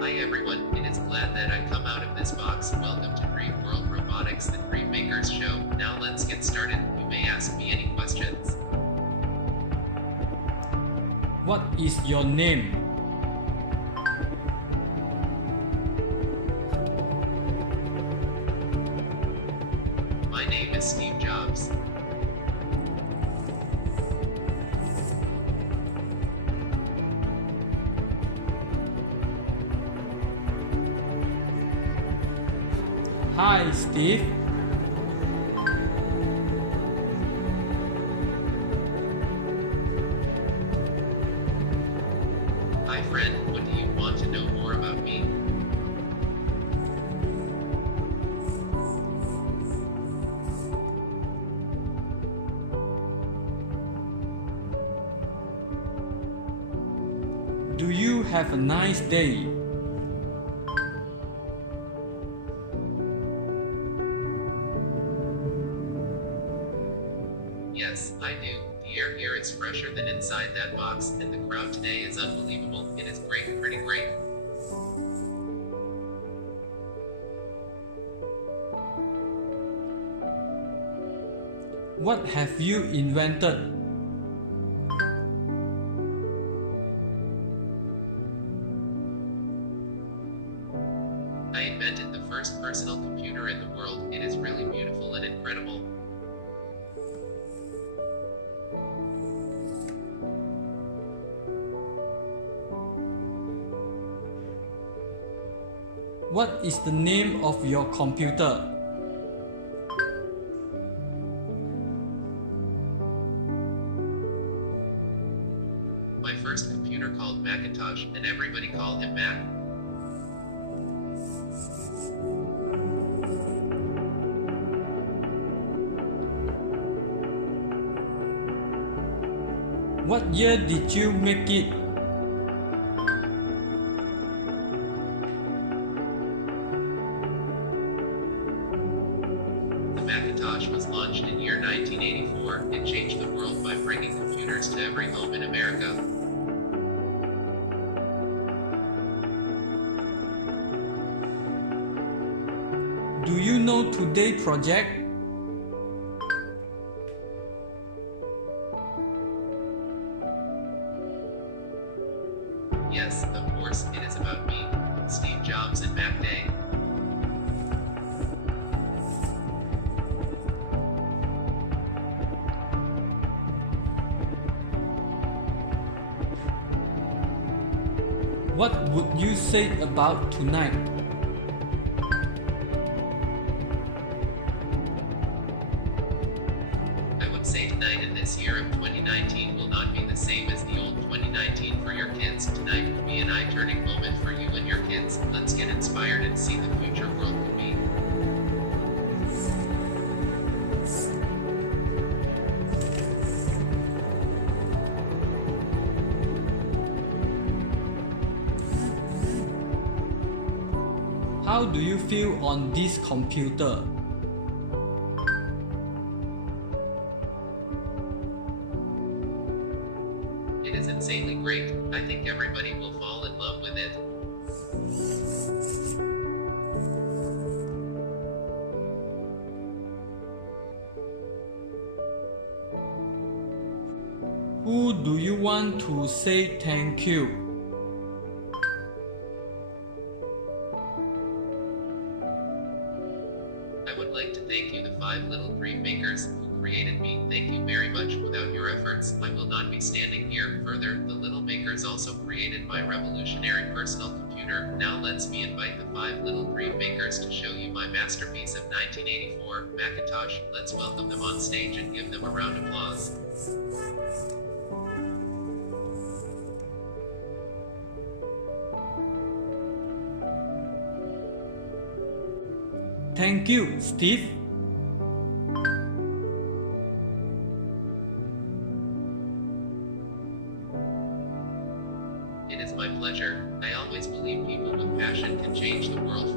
Hi everyone, it is glad that I come out of this box. Welcome to Dream World Robotics, the Dream Makers Show. Now let's get started. You may ask me any questions. What is your name? My name is Steve Jobs. Hi, Steve. Hi friend, what do you want to know more about me? Do you have a nice day? Yes, I do. The air here is fresher than inside that box, and the crowd today is unbelievable. It is great, pretty great. What have you invented? I invented the first personal computer in the world. It is really beautiful and incredible. What is the name of your computer? My first computer called Macintosh, and everybody called him Mac. What year did you make it? The Macintosh was launched in year 1984. It changed the world by bringing computers to every home in America. Do you know Today project? Yes, of course, it is about me, Steve Jobs and Mac Day. What would you say about tonight? I would say tonight and this year of 2019 will not be the same as the old 2019 for your kids. Tonight will be an eye-turning moment for you and your kids. Let's get inspired and see the future world could be. How do you feel on this computer? It is insanely great. I think everybody will fall in love with it. Who do you want to say thank you? I would like to thank you, the 5 little dream makers who created me. Thank you very much. Without your efforts, I will not be standing here. Further, the little makers also created my revolutionary personal computer. Now let's me invite the 5 little dream makers to show you my masterpiece of 1984, Macintosh. Let's welcome them on stage and give them a round of applause. Thank you, Steve. It is my pleasure. I always believe people with passion can change the world